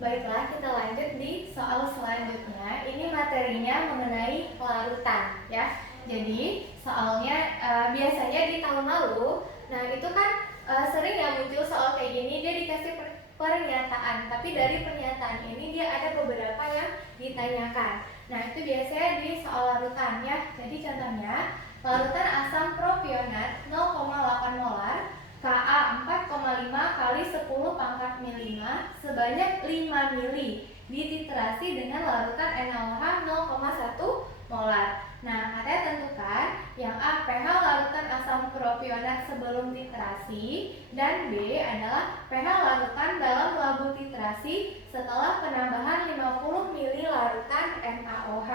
Baiklah, kita lanjut di soal selanjutnya. Ini materinya mengenai pelarutan ya. Jadi soalnya biasanya di tahun lalu, nah itu kan sering ya muncul soal kayak gini, dia dikasih pernyataan, tapi dari pernyataan ini dia ada beberapa yang ditanyakan. Nah itu biasanya di soal larutan ya. Jadi contohnya, larutan asam propionat 0,8 molar Ka 4,5 kali 10 pangkat min 5 sebanyak 5 mili dititrasi dengan larutan NaOH 0,1 molar. Nah, katanya tentukan yang A pH larutan asam propionat sebelum titrasi, dan B adalah pH larutan dalam labu titrasi setelah penambahan 50 mili larutan NaOH.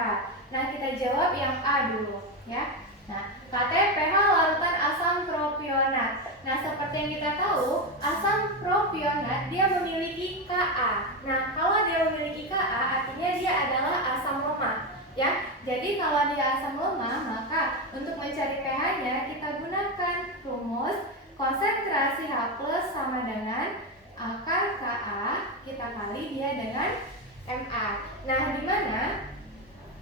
Nah, kita jawab yang A dulu ya. Nah, katanya pH larutan asam propionat. Nah, seperti yang kita tahu, asam propionat dia memiliki Ka. Nah, kalau dia memiliki Ka, artinya dia adalah asam lemah, ya. Jadi kalau dia asam lemah, maka untuk mencari pH-nya kita gunakan rumus konsentrasi H+ sama dengan akar Ka kita kali dia dengan Ma. Nah, di mana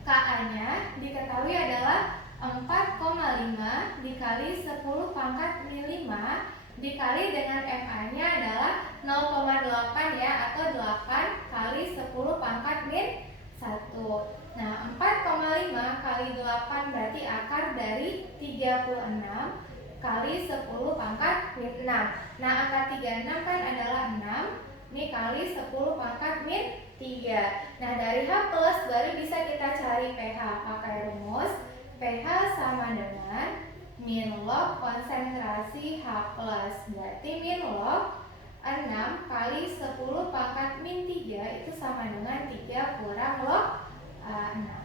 Ka-nya diketahui adalah 4,5 dikali 10 pangkat min 5 dikali dengan Ma-nya adalah 0,8 ya, atau 8 kali 10 pangkat min 1. Nah, 4,5 kali 8 berarti akar dari 36 kali 10 pangkat min 6. Nah, akar 36 kan adalah 6. Ini kali 10 pangkat min 3. Nah, dari H+ baru bisa kita cari pH pakai rumus pH sama dengan min log konsentrasi H+. Berarti min log 6 kali 10 pangkat min 3 itu sama dengan 3 kurang log 6.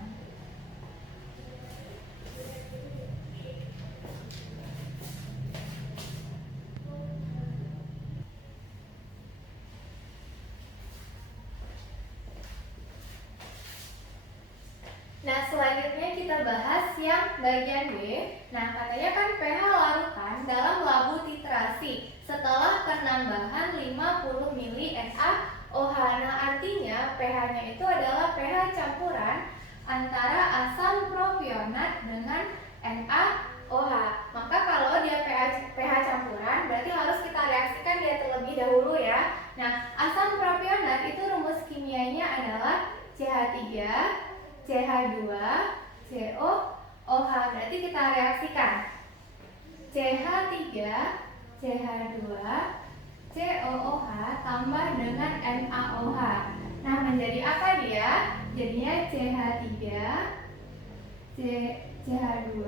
Nah, selanjutnya kita bahas yang bagian B. Nah, katanya kan pH larutan dalam labu titrasi setelah penambahan 50 mili NaOH. Nah, artinya pH-nya itu adalah pH campuran antara asam propionat dengan NaOH. Maka kalau dia pH campuran, berarti harus kita reaksikan dia terlebih dahulu ya. Nah, asam propionat itu rumus kimianya adalah CH3 CH2 COOH. Berarti kita reaksikan CH3 CH2 COOH tambah dengan NaOH. Nah, menjadi apa dia? Jadinya CH3 CH2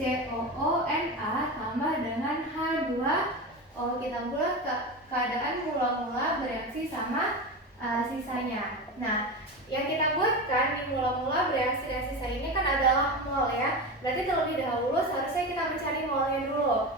COONA tambah dengan H2O. Kita buat keadaan mula-mula bereaksi sama sisanya. Nah, yang kita buatkan di mula-mula bereaksi dan sisa ini kan adalah mol ya. Berarti terlebih dahulu seharusnya kita mencari molnya dulu.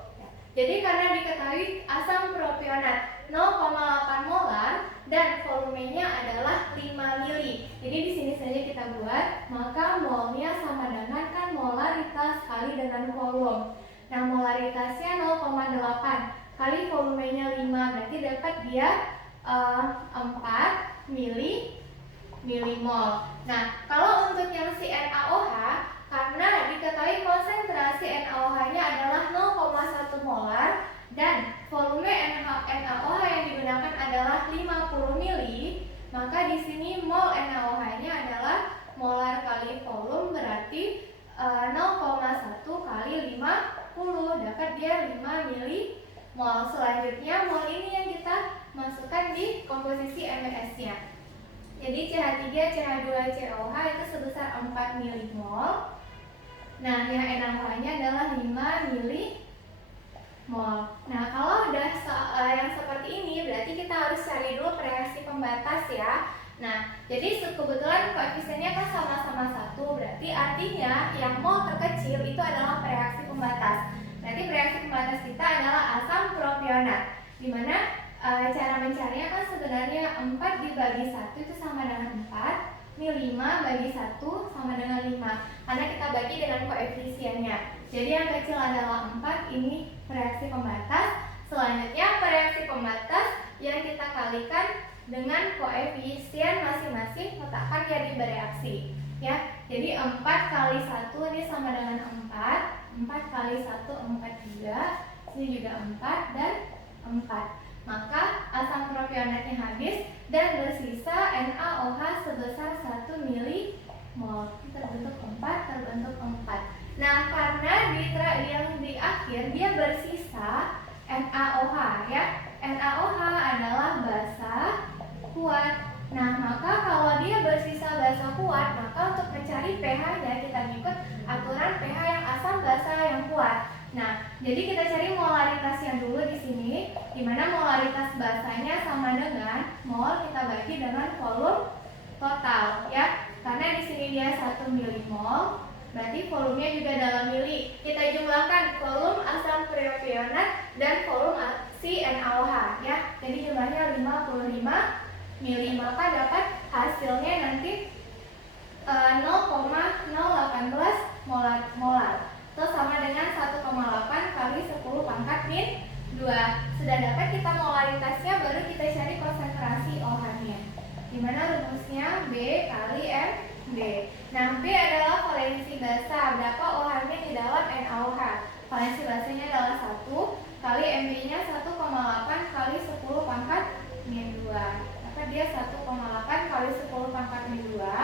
Jadi karena diketahui asam propionat 0,8 molar dan volumenya adalah 5 mili. Jadi di sini saja kita buat, maka molnya sama dengan kan molaritas kali dengan volum. Nah, molaritasnya 0,8 kali volumenya 5, berarti dapat dia 4 milimol. Nah, kalau untuk yang si NaOH, karena diketahui konsentrasi NaOH-nya adalah 0,1 molar dan volume NaOH yang digunakan adalah 50 mili, maka di sini mol NaOH-nya adalah molar kali volume, berarti 0,1 kali 50, dapat dia 5 milimol. Selanjutnya mol ini yang kita masukkan di komposisi MES-nya. Jadi CH3, CH2, COH itu sebesar 4 milimol. Nah, yang NaOH-nya adalah 5 milimol. Nah, kalau udah yang seperti ini, berarti kita harus cari dulu reaksi pembatas ya. Nah, jadi kebetulan koefisiennya kan sama-sama 1, berarti artinya yang mol terkecil itu adalah reaksi pembatas. Berarti reaksi pembatas kita adalah asam propionat, dimana cara mencarinya kan sebenarnya 4 dibagi 1 itu sama dengan 4, ini 5 bagi 1 sama dengan 5, karena kita bagi dengan koefisiennya. Jadi yang kecil adalah 4, ini reaksi pembatas. Selanjutnya reaksi pembatas yang kita kalikan dengan koefisien masing-masing, letakkan dia di bereaksi ya. Jadi 4 kali 1 ini sama dengan 4. 4 kali 1 4 juga. Sini juga 4 dan 4. Maka asam propionatnya habis dan bersisa NaOH sebesar 1 milimol. Terbentuk 4. Nah, karena nitra yang di akhir dia bersisa NaOH ya. NaOH adalah basa kuat. Nah, maka kalau dia bersisa basa kuat, maka untuk mencari pH-nya kita ngikut aturan pH yang asam basa yang kuat. Nah, jadi kita cari molaritasnya dulu di sini, di mana molaritas basanya sama dengan mol kita bagi dengan volume total ya. Karena di sini dia 1 milimol, berarti volumenya juga dalam mili. Kita jumlahkan volume asam propionat dan volume si NaOH ya. Jadi jumlahnya 55 mili, maka dapat hasilnya nanti 0,018 molar. Itu sama dengan 1,8 kali 10 pangkat min 2. Sudah dapat kita molaritasnya, baru kita cari konsentrasi OH-nya. Dimana rumusnya B kali MB. Nah, B adalah valensi basa. Berapa OH-nya di dalam NaOH? Valensi basanya adalah 1 kali MB-nya 1,8 kali 10 pangkat min 2. Maka dia 1,8 kali 10 pangkat min 2.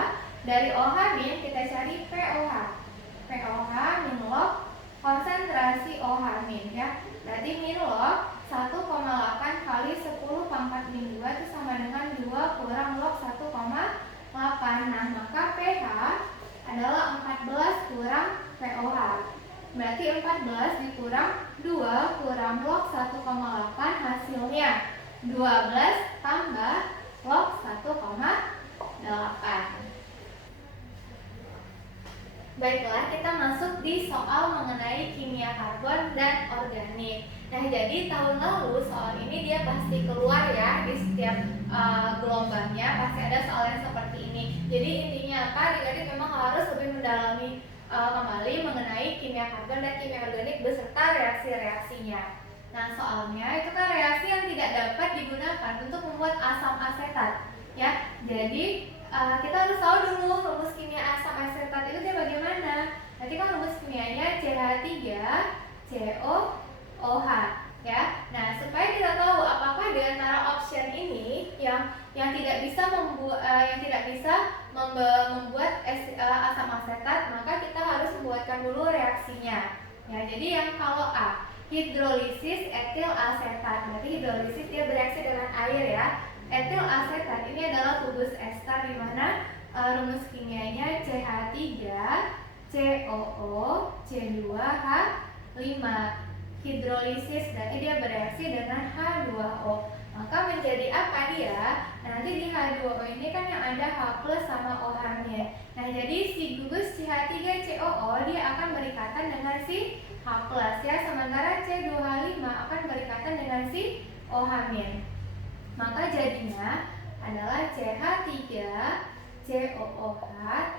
Dari OH min kita cari POH. POH min log konsentrasi OH min ya. Berarti min log 1,8 kali 10 pangkat min 2 itu sama dengan 2 kurang log 1,8. Nah, maka pH adalah 14 kurang POH. Berarti 14 dikurang 2 kurang log 1,8 hasilnya 12 tambah log 1,8. Baiklah, kita masuk di soal mengenai kimia karbon dan organik. Nah, jadi tahun lalu soal ini dia pasti keluar ya, di setiap gelombangnya pasti ada soal yang seperti ini. Jadi intinya apa? Adik-adik memang harus lebih mendalami kembali mengenai kimia karbon dan kimia organik beserta reaksi-reaksinya. Nah, soalnya itu kan reaksi yang tidak dapat digunakan untuk membuat asam asetat ya. Jadi kita harus tahu dulu rumus kimia asam asetat itu dia bagaimana. Nanti kan rumus kimianya CH3COOH ya. Nah, supaya kita tahu apakah di antara option ini yang tidak bisa membuat asam asetat, maka kita harus membuatkan dulu reaksinya. Ya, jadi yang kalau A, hidrolisis etil asetat. Berarti hidrolisis dia bereaksi dengan air ya. Etil asetat ini adalah tubuh ester di mana rumus kimianya CH3COO C2H5. Hidrolisis berarti dia bereaksi dengan H2O. Maka menjadi apa dia? Nah, nanti di H2O ini kan yang ada H+ sama OH-nya. Nah, jadi si gugus CH3COO dia akan berikatan dengan si H+ ya, sementara C2H5 akan berikatan dengan si OH-nya. Maka jadinya adalah CH3COOH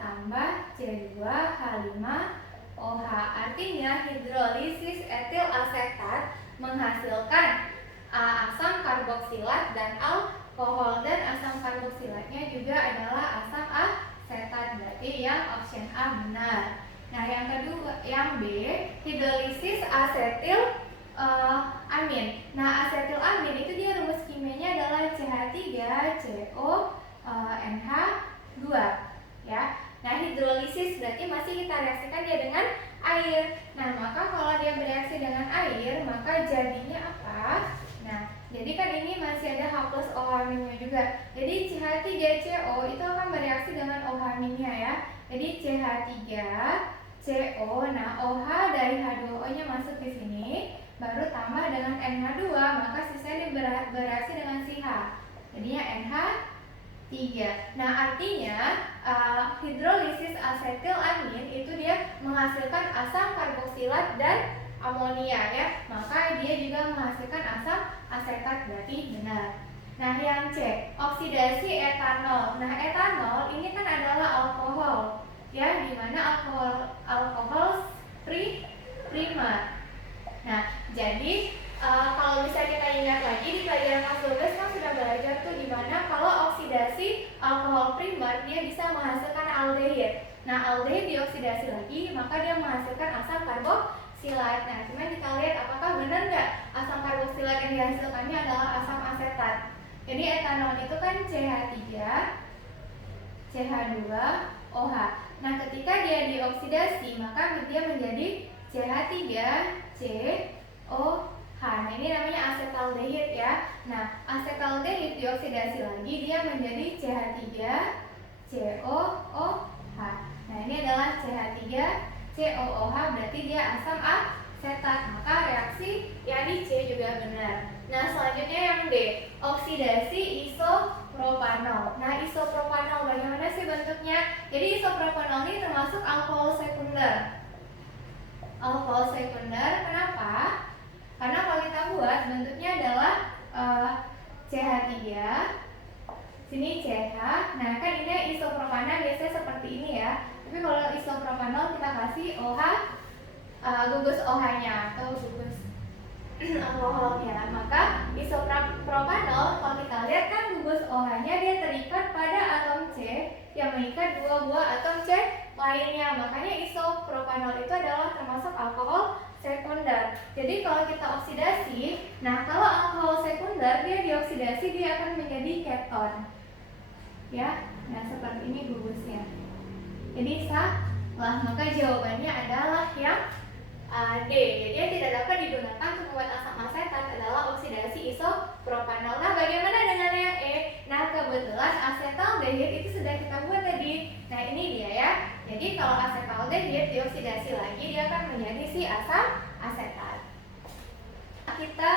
tambah C2H5OH. Artinya hidrolisis etil asetat menghasilkan asam karboksilat dan alkohol, dan asam karboksilatnya juga adalah asam asetat. Berarti yang option A benar. Nah, yang kedua, yang B, hidrolisis asetil amin. Nah, asetil amin itu dia rumus kimianya adalah CH3CONH2 ya. Nah, hidrolisis berarti masih kita reaksikan dia dengan air. Nah, maka kalau dia bereaksi dengan air, maka jadinya apa? Nah, jadi kan ini masih ada H+ OH- juga. Jadi CH3CO itu akan bereaksi dengan OH- ya. Jadi CH3CO, nah OH dari H2O-nya masuk di sini, baru tambah dengan NH2, maka sisanya bereaksi dengan si H. Jadinya NH3. Nah, artinya hidrolisis asetil amin itu dia menghasilkan asam karboksilat dan amonia ya. Maka dia juga menghasilkan asam asetat, berarti benar. Nah, yang C, oksidasi etanol. Nah, etanol ini kan adalah alkohol ya, dimana alkohol primer. Nah, jadi kalau bisa kita ingat lagi di pelajaran kelas 12 kan sudah belajar tuh gimana kalau oksidasi alkohol primer dia bisa menghasilkan aldehid. Nah, aldehid dioksidasi lagi maka dia menghasilkan asam karboksilat. Nah, cuman kita lihat apakah benar nggak asam karboksilat yang dihasilkannya adalah asam asetat. Jadi etanol itu kan CH3, CH2OH. Nah, ketika dia dioksidasi maka dia menjadi CH3COH. Nah, ini namanya asetaldehid ya. Nah, asetaldehid dioksidasi lagi dia menjadi CH3COOH. Nah, ini adalah CH3COOH berarti dia asam asetat. Maka reaksi yang di C juga benar. Nah, selanjutnya yang D, oksidasi isopropanol. Nah, isopropanol bagaimana sih bentuknya? Jadi isopropanol ini termasuk alkohol sekunder. Alkohol sekunder kenapa? Karena kalau kita buat bentuknya adalah CH3, sini CH. Nah, kan ini isopropanol biasanya seperti ini ya. Tapi kalau isopropanol kita kasih OH, gugus OH-nya atau gugus alkoholnya. Maka isopropanol kalau kita lihat kan gugus OH-nya dia terikat pada atom C yang mengikat dua buah atom C lainnya. Makanya isopropanol itu adalah termasuk alkohol sekunder. Jadi kalau kita oksidasi, nah kalau alkohol sekunder dia dioksidasi dia akan menjadi keton. Ya, nah seperti ini gugusnya. Jadi salah, maka jawabannya adalah yang D. Jadi yang tidak dapat digunakan untuk membuat asam asetat adalah oksidasi isopropanol. Nah, bagaimana dengan yang E? Nah, kebetulan asetaldehid itu sudah kita buat tadi. Nah, ini dia ya. Jadi kalau asetaldehid dioksidasi lagi dia akan menjadi si asam asetat. Kita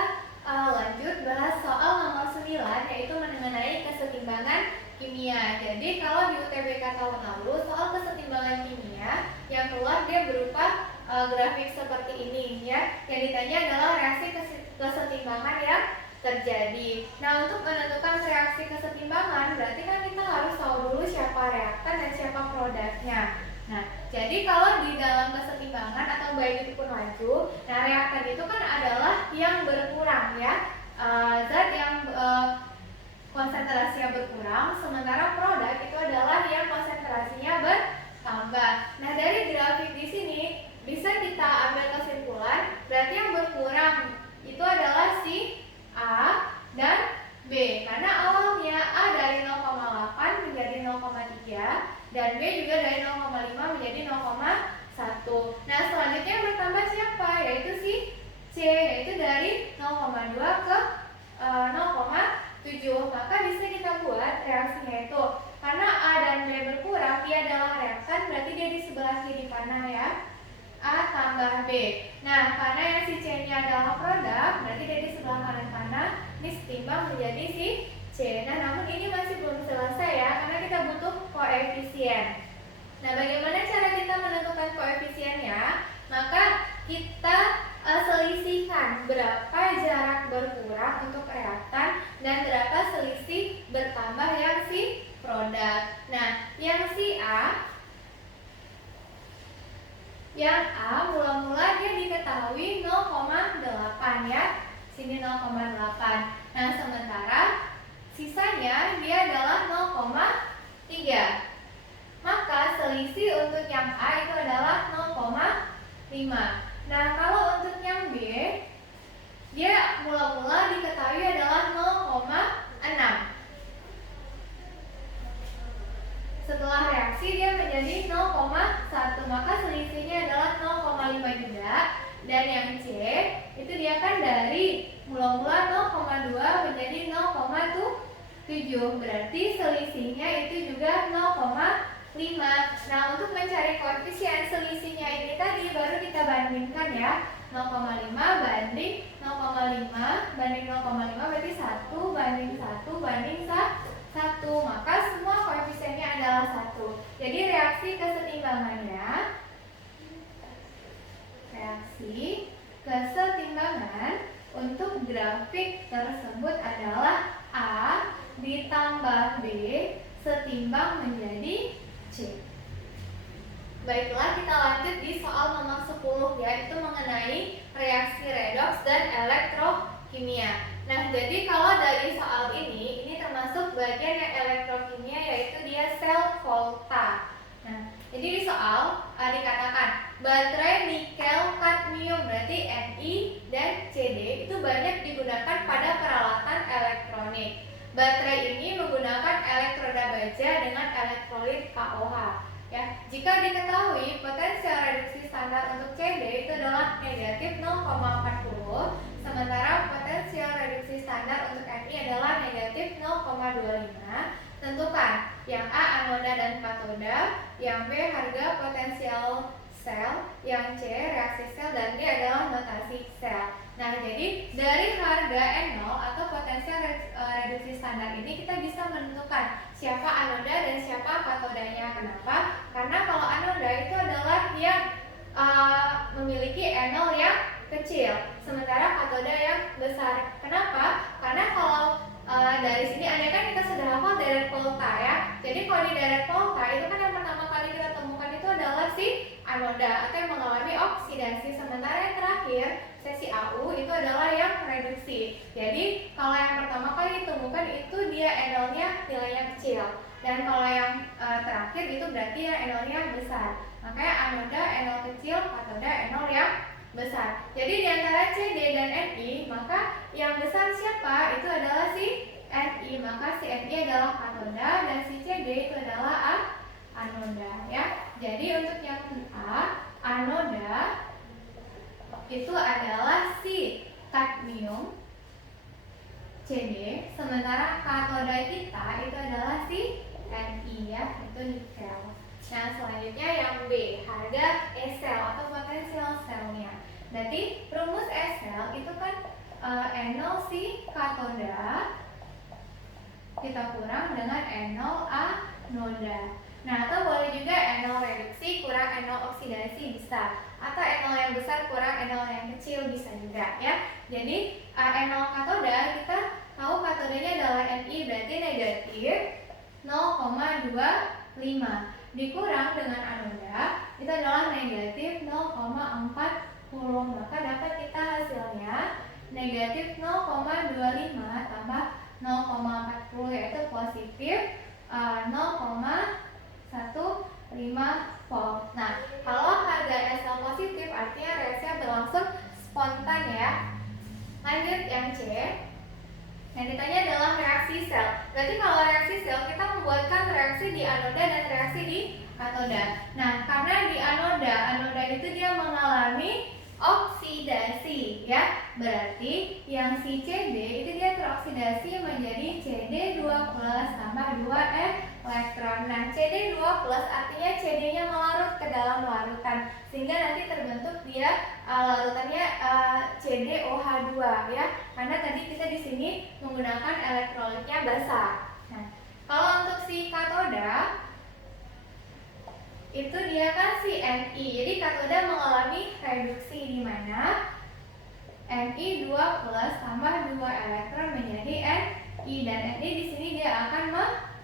lanjut bahas soal nomor 9 yaitu mengenai kesetimbangan kimia. Jadi kalau di UTBK tahun lalu soal kesetimbangan kimia yang keluar dia berupa grafik seperti ini ya. Yang ditanya adalah reaksi kesetimbangan yang terjadi. Nah, untuk menentukan reaksi kesetimbangan berarti kan kita harus tahu dulu siapa reaktan dan siapa produknya. Nah, jadi kalau di dalam kesetimbangan atau baik itu pun laju, nah reaktan itu kan adalah yang berkurang ya, zat yang konsentrasinya berkurang, sementara produk itu adalah yang konsentrasinya bertambah. Nah, dari grafik di sini bisa kita ambil kesimpulan berarti yang berkurang itu adalah si A dan B karena awalnya A dari 0,8 menjadi 0,3 dan B juga dari 0,5 menjadi 0,1. Nah, selanjutnya yang bertambah siapa? Yaitu si C, yaitu dari 0,2 ke 0,7. Maka bisa kita buat reaksinya itu karena A dan B berkurang dia adalah reaktan berarti dia di sebelah kiri kanan ya. A tambah B. Nah, karena yang si C-nya adalah produk, berarti dari sebelah kanan ini setimbang menjadi si C. Nah, namun ini masih belum selesai ya, karena kita butuh koefisien. Nah, bagaimana cara kita menentukan koefisiennya? Maka kita selisihkan berapa jarak berkurang untuk reaktan dan berapa selisih bertambah yang si produk. Nah, yang si A mula-mula dia diketahui 0,8 ya. Sini 0,8. Nah, sementara sisanya dia adalah 0,3. Maka selisih untuk yang A itu adalah 0,5. Nah, kalau untuk yang B dia mula-mula diketahui adalah 0,6. Setelah reaksi dia menjadi 0,1, maka selisihnya adalah 0,5 juga. Dan yang C itu dia kan dari mula-mula 0,2 menjadi 0,7. Berarti selisihnya itu juga 0,5. Nah, untuk mencari koefisien selisihnya ini tadi baru kita bandingkan ya. 0,5 banding 0,5 banding 0,5 berarti 1 banding 1 banding 1. Maka semua koefisiennya adalah 1. Jadi reaksi kesetimbangannya untuk grafik tersebut adalah A ditambah B setimbang menjadi C. Baiklah, kita lanjut di soal nomor 10 ya, itu mengenai reaksi redoks dan elektrokimia. Nah, jadi kalau dari soal ini termasuk bagian yang elektrokimia, yaitu dia sel volta. Nah, jadi di soal dikatakan baterai nikel kadmium, berarti Ni dan Cd itu banyak digunakan pada peralatan elektronik. Baterai ini menggunakan elektroda baja dengan elektrolit KOH. Ya, jika diketahui potensial reduksi standar untuk CD itu adalah negatif 0,40, sementara potensial reduksi standar untuk Ni adalah negatif 0,25. Tentukan yang A anoda dan katoda, yang B harga potensial sel, yang C reaksi sel, dan D adalah notasi sel. Nah, jadi dari harga N0 atau potensial reduksi standar ini kita bisa menentukan siapa anoda dan siapa katodanya. Kenapa? Karena kalau anoda itu adalah yang memiliki N0 yang kecil, sementara katoda yang besar. Kenapa? Karena kalau dari sini ada kan kita sudah hafal direct volta ya. Jadi kalau di direct volta itu kan yang pertama kali kita temukan itu adalah si anoda atau yang mengalami oksidasi, sementara yang terakhir sesi AU itu adalah yang reduksi. Jadi kalau yang pertama kali ditemukan itu dia NO-nya nilainya kecil, dan kalau yang terakhir itu berarti yang NO-nya besar. Makanya anoda NO kecil, katoda NO yang besar. Jadi di antara CD dan Ni, maka yang besar siapa? Itu adalah si Ni. Maka si Ni adalah katoda dan si CD itu adalah anoda ya. Jadi untuk yang A, anoda itu adalah si kadmium CD, sementara katoda kita itu adalah si Ni ya, itu nikel. Nah, selanjutnya yang B, harga sel atau potensial selnya. Berarti rumus sel itu kan NO si katoda kita kurang dengan NO anoda. Nah, atau boleh juga NO reduksi kurang NO oksidasi bisa, atau NO yang besar kurang NO yang kecil bisa juga ya. Jadi NO katoda kita tahu katodanya adalah Ni, berarti negatif 0,25 dikurang dengan anoda itu adalah negatif 0,40, maka dapat kita hasilnya negatif 0,25 tambah 0,40 yaitu positif 0,15 volt. Nah, kalau harga SL positif artinya reaksinya berlangsung spontan ya. Lanjut yang C. Yang ditanya adalah reaksi sel. Berarti kalau reaksi sel kita membuatkan reaksi di anoda dan reaksi di katoda. Nah, karena di anoda itu dia mengalami oksidasi ya. Berarti yang si CD itu dia teroksidasi menjadi CD2+ tambah 2 elektron. Nah, CD2+ artinya CD-nya melarut ke dalam larutan, sehingga nanti terbentuk dia larutannya CdOH2 ya. Karena tadi kita di sini menggunakan elektrolitnya basah. Nah, kalau untuk si katoda itu dia kan si Ni. Jadi katoda mengalami reduksi di mana Ni 2+ tambah 2 elektron menjadi Ni, dan Ni di sini dia akan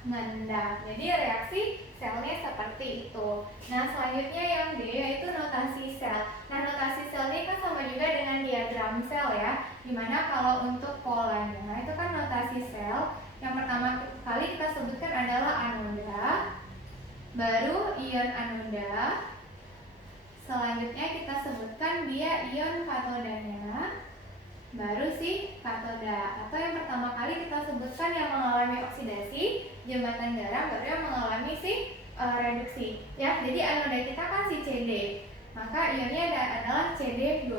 mengendap. Jadi reaksi selnya seperti itu. Nah, selanjutnya yang D yaitu notasi sel. Nah, notasi sel ini kan sama juga dengan diagram sel ya. Dimana kalau untuk polanya itu kan notasi sel yang pertama kali kita sebutkan adalah anoda, baru ion anoda, selanjutnya kita sebutkan dia ion katodanya, baru si katoda. Atau yang pertama kali kita sebutkan yang mengalami oksidasi, jembatan garam, baru yang mengalami si reduksi ya. Jadi anoda kita kan si CD, maka ionnya adalah CD2+.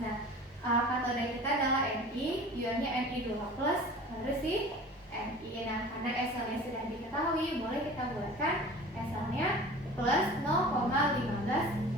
Nah, katoda kita adalah Ni, ionnya Ni2+, baru si Ni. Nah, karena SL-nya sudah diketahui, boleh kita buatkan SL-nya plus 0,15